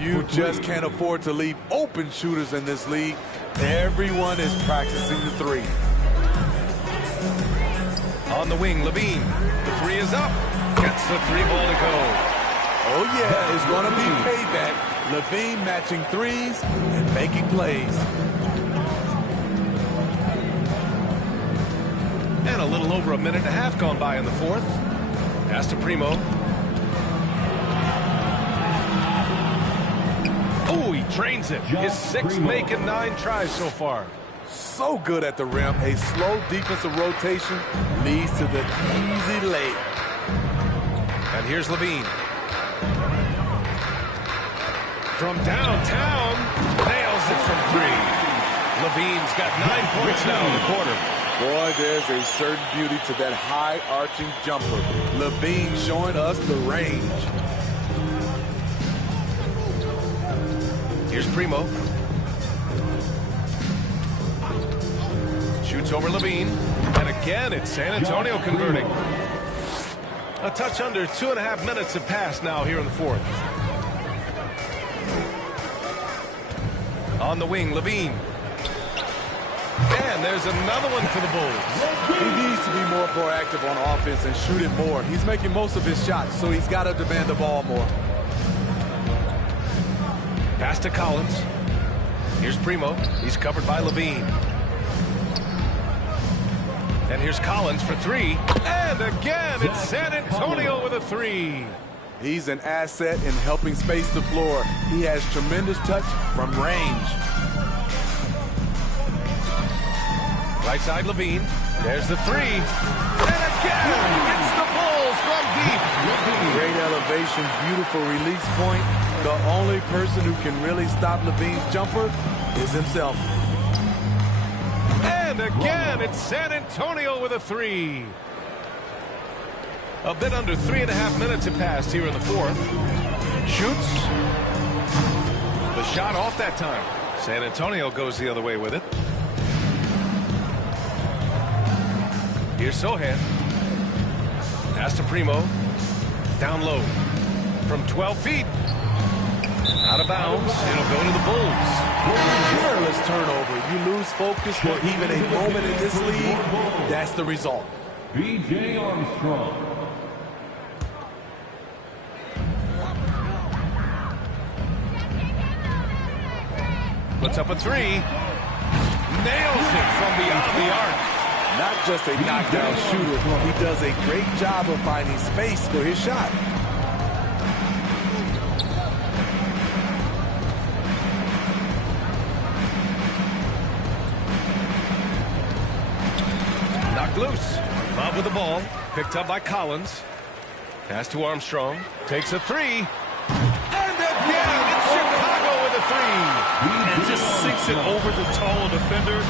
You just can't afford to leave open shooters in this league. Everyone is practicing the 3. On the wing, Levine. The 3 is up. Gets the 3-ball to go. Oh, yeah, it's going to be payback. Levine matching 3s and making plays. And a little over a minute and a half gone by in the 4th. Pass to Primo. Oh, he drains it. His 6th make and 9 tries so far. So good at the rim. A slow defensive rotation leads to the easy layup. And here's Levine. From downtown, nails it from 3. Levine's got 9 points now in the quarter. Boy, there's a certain beauty to that high-arching jumper. Levine showing us the range. Here's Primo. Shoots over Levine. And again, it's San Antonio converting. A touch under 2.5 minutes have passed now here in the 4th. On the wing, Levine. And And there's another one for the Bulls. He needs to be more proactive on offense and shoot it more. He's making most of his shots, so he's got to demand the ball more. Pass to Collins. Here's Primo. He's covered by Levine. And here's Collins for three. And again, it's San Antonio with a three. He's an asset in helping space the floor. He has tremendous touch from range. Right side, Levine. There's the three. And again, it's the Bulls from deep. Great elevation, beautiful release point. The only person who can really stop Levine's jumper is himself. And again, it's San Antonio with a three. A bit under 3.5 minutes have passed here in the fourth. Shoots. The shot off that time. San Antonio goes the other way with it. Here's Sohan. Pass to Primo. Down low. From 12 feet. Out of bounds. It'll go to the Bulls. Careless turnover. You lose focus for even a moment in this league. That's the result. B.J. Armstrong. Puts up a three. Nails it from beyond the arc. Not just a knockdown shooter. He does a great job of finding space for his shot. Knocked loose. Love with the ball. Picked up by Collins. Pass to Armstrong. Takes a three. And again, it's Chicago with a three. And just sinks it over the taller defender.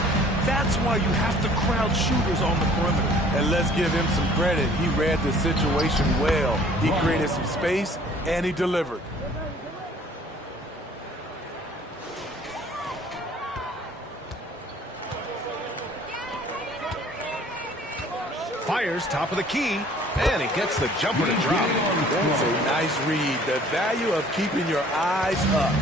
That's why you have to crowd shooters on the perimeter. And let's give him some credit. He read the situation well. He created some space, and he delivered. Fires top of the key, and he gets the jumper to drop. That's a nice read. The value of keeping your eyes up.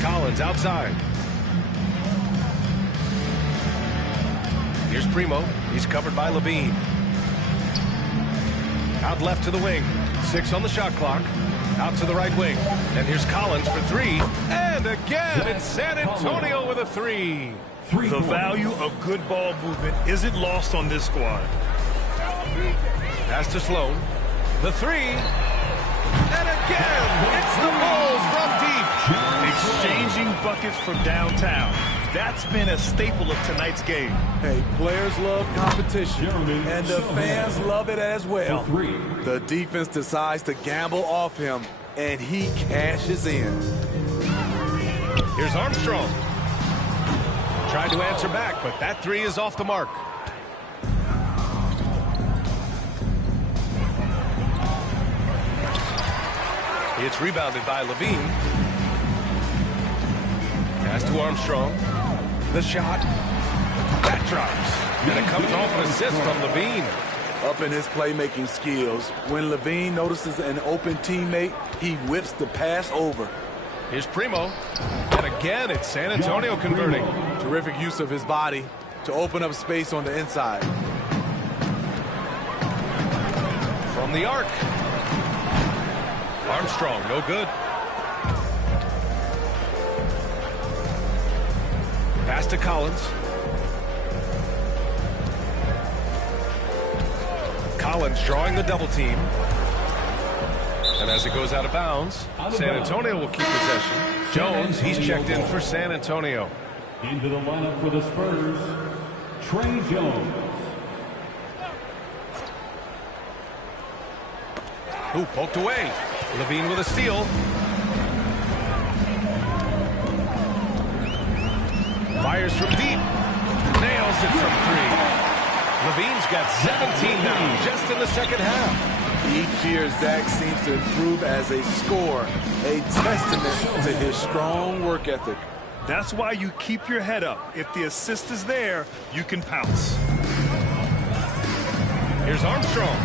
Collins outside. Here's Primo. He's covered by Levine. Out left to the wing. 6 on the shot clock. Out to the right wing. And here's Collins for three. And again, it's San Antonio with a three. The value of good ball movement isn't lost on this squad. Pass to Sloan. The three. And again, it's the Bulls from deep. Exchanging buckets from downtown. That's been a staple of tonight's game. Hey, players love competition, and the fans love it as well. The defense decides to gamble off him, and he cashes in. Here's Armstrong. Tried to answer back, but that three is off the mark. It's rebounded by Levine. Pass to Armstrong. The shot. That drops. And it comes off an assist from Levine. Up in his playmaking skills, when Levine notices an open teammate, he whips the pass over. Here's Primo. And again, it's San Antonio converting. Terrific use of his body to open up space on the inside. From the arc. Armstrong, no good. Pass to Collins. Collins drawing the double team. And as it goes out of bounds, San Antonio will keep possession. Jones, he's checked in for San Antonio. Into the lineup for the Spurs, Trey Jones. Ooh, poked away. Levine with a steal. Fires from deep. Nails it from three. Levine's got 17 now, just in the second half. Each year, Zach seems to improve as a scorer, a testament to his strong work ethic. That's why you keep your head up. If the assist is there, you can pounce. Here's Armstrong.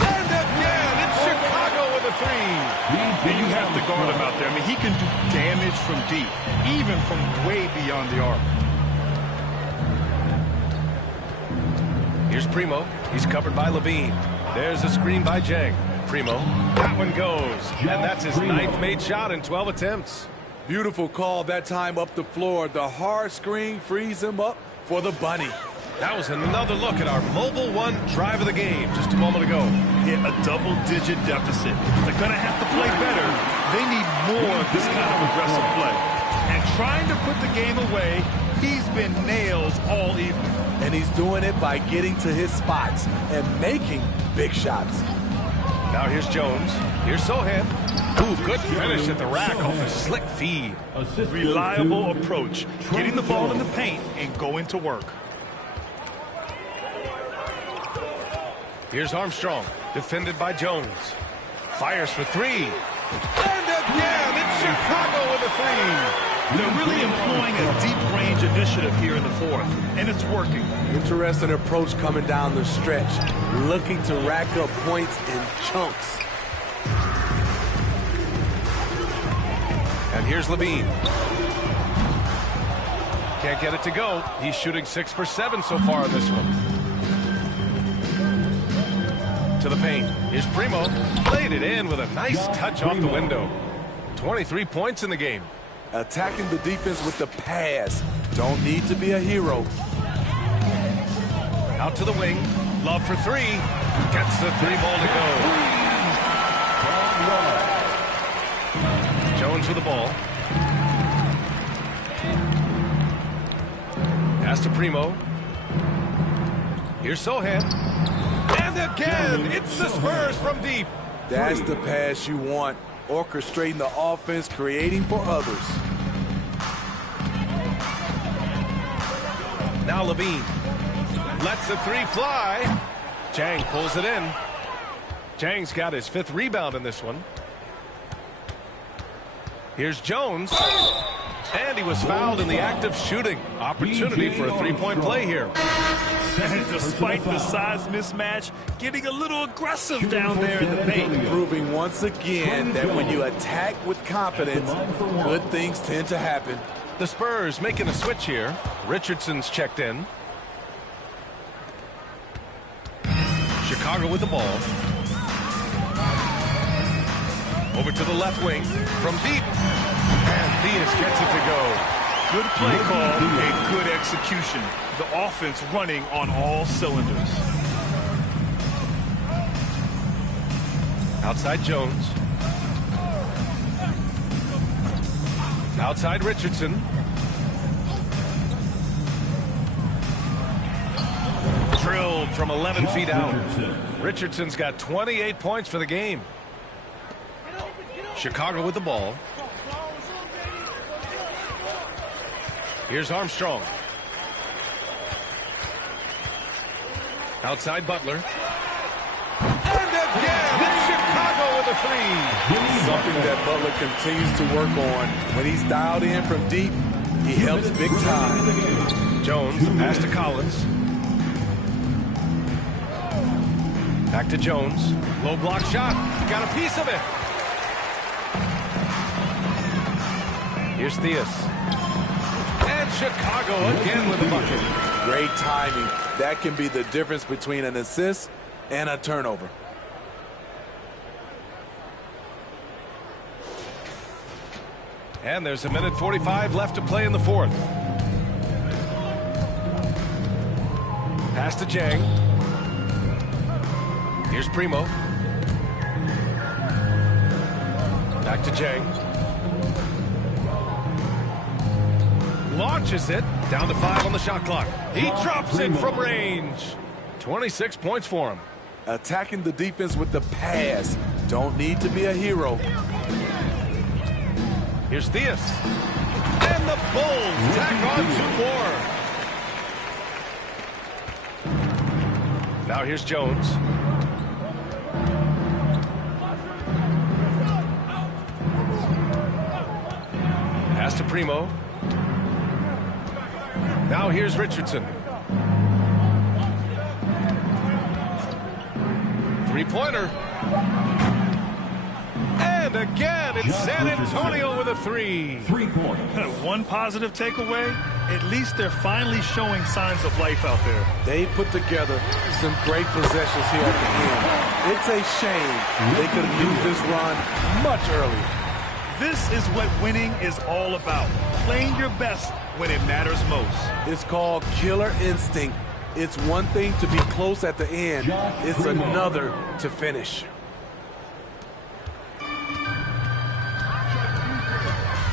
And again, it's Chicago with a three. You have to guard him out there. I mean, he can do damage from deep, even from way beyond the arc. Here's Primo. He's covered by Levine. There's a screen by Jang. Primo. That one goes. And that's his 9th made shot in 12 attempts. Beautiful call that time up the floor. The hard screen frees him up for the bunny. That was another look at our Mobile One drive of the game just a moment ago. Hit a double-digit deficit. They're going to have to play better. They need more of this kind of aggressive play. And trying to put the game away, he's been nails all evening. And he's doing it by getting to his spots and making big shots. Now here's Jones. Here's Sohan. Ooh, good finish at the rack off a slick feed. Reliable approach. Getting the ball in the paint and going to work. Here's Armstrong, defended by Jones. Fires for three. And again, it's Chicago with a three. They're really employing a deep range initiative here in the fourth, and it's working. Interesting approach coming down the stretch, looking to rack up points in chunks. And here's Levine. Can't get it to go. He's shooting 6 for 7 so far in this one. To the paint. Here's Primo. Played it in with a nice touch off the window. 23 points in the game. Attacking the defense with the pass. Don't need to be a hero. Out to the wing. Love for three. Gets the three ball to go. Jones with the ball. Pass to Primo. Here's Sohan. And again, it's the Spurs from deep. That's the pass you want. Orchestrating the offense, creating for others. Now Levine lets the three fly. Jang pulls it in. Jang's got his 5th rebound in this one. Here's Jones. And he was fouled in the act of shooting. Opportunity for a three-point play here. And despite the size mismatch, getting a little aggressive down there in the paint. Proving once again that when you attack with confidence, good things tend to happen. The Spurs making a switch here. Richardson's checked in. Chicago with the ball. Over to the left wing from deep. And Diaz gets it to go. Good play call and good execution. The offense running on all cylinders. Outside Jones. Outside Richardson. Drilled from 11 feet out. Richardson's got 28 points for the game. Chicago with the ball. Here's Armstrong. Outside Butler. And again, it's Chicago with a three. Something that Butler continues to work on. When he's dialed in from deep, he helps big time. Jones, pass to Collins. Back to Jones. Low block shot. Got a piece of it. Here's Theus. And Chicago again with the bucket. Great timing. That can be the difference between an assist and a turnover. And there's 1:45 left to play in the fourth. Pass to Jang. Here's Primo. Back to Jang. Launches it. Down to 5 on the shot clock. He drops it from range. 26 points for him. Attacking the defense with the pass. Don't need to be a hero. Here's Theus. And the Bulls tack on 2 more. Now here's Jones. Pass to Primo. Now here's Richardson. Three-pointer. And again, it's San Antonio with a three. 3 points. One positive takeaway, at least they're finally showing signs of life out there. They put together some great possessions here at the end. It's a shame they could have used this run much earlier. This is what winning is all about, playing your best when it matters most. It's called killer instinct. It's one thing to be close at the end. It's another to finish.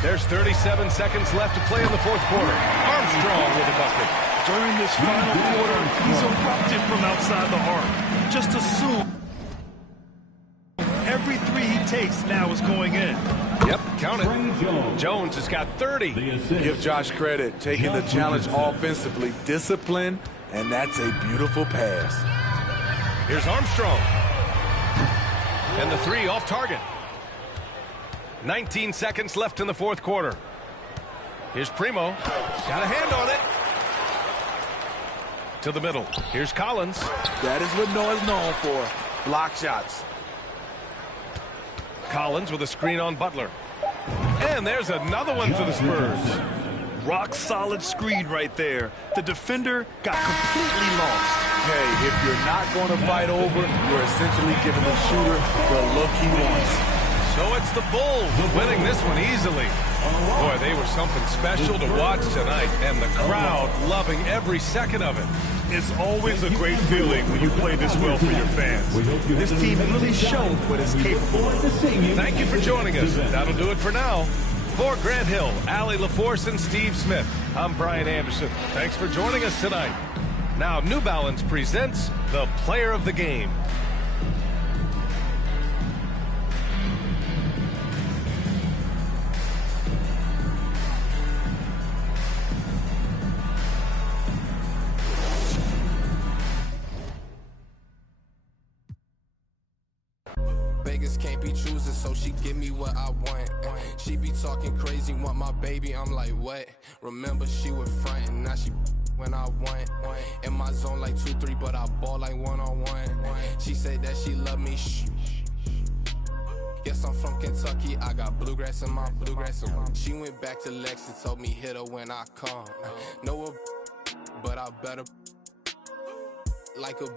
There's 37 seconds left to play in the fourth quarter. Armstrong with a bucket. During this final quarter, he's erupted from outside the arc. Just assume every three he takes now is going in. Yep, count it. Jones has got 30. Give Josh credit, taking the challenge offensively, discipline, and that's a beautiful pass. Here's Armstrong. And the three off target. 19 seconds left in the fourth quarter. Here's Primo. Got a hand on it. To the middle. Here's Collins. That is what Noah's known for. Block shots. Collins with a screen on Butler. And there's another one for the Spurs. Rock solid screen right there. The defender got completely lost. Hey, if you're not going to fight over, you're essentially giving the shooter the look he wants. So it's the Bulls winning this one easily. Boy, they were something special to watch tonight, and the crowd loving every second of it. It's always a great feeling when you play this well for your fans. This team really showed what it's capable of. Thank you for joining us. That'll do it for now. For Grant Hill, Allie LaForce, and Steve Smith, I'm Brian Anderson. Thanks for joining us tonight. Now, New Balance presents the Player of the Game. Can't be choosing, so she give me what I want. She be talking crazy, want my baby, I'm like, what? Remember she was frontin', now she when I want. In my zone like 2-3, but I ball like one-on-one. She said that she love me, Yes, I'm from Kentucky, I got bluegrass in my bluegrass. She went back to Lex and told me hit her when I come. Know her, but I better like a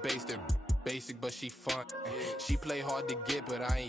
basic, but she fun. She play hard to get, but I ain't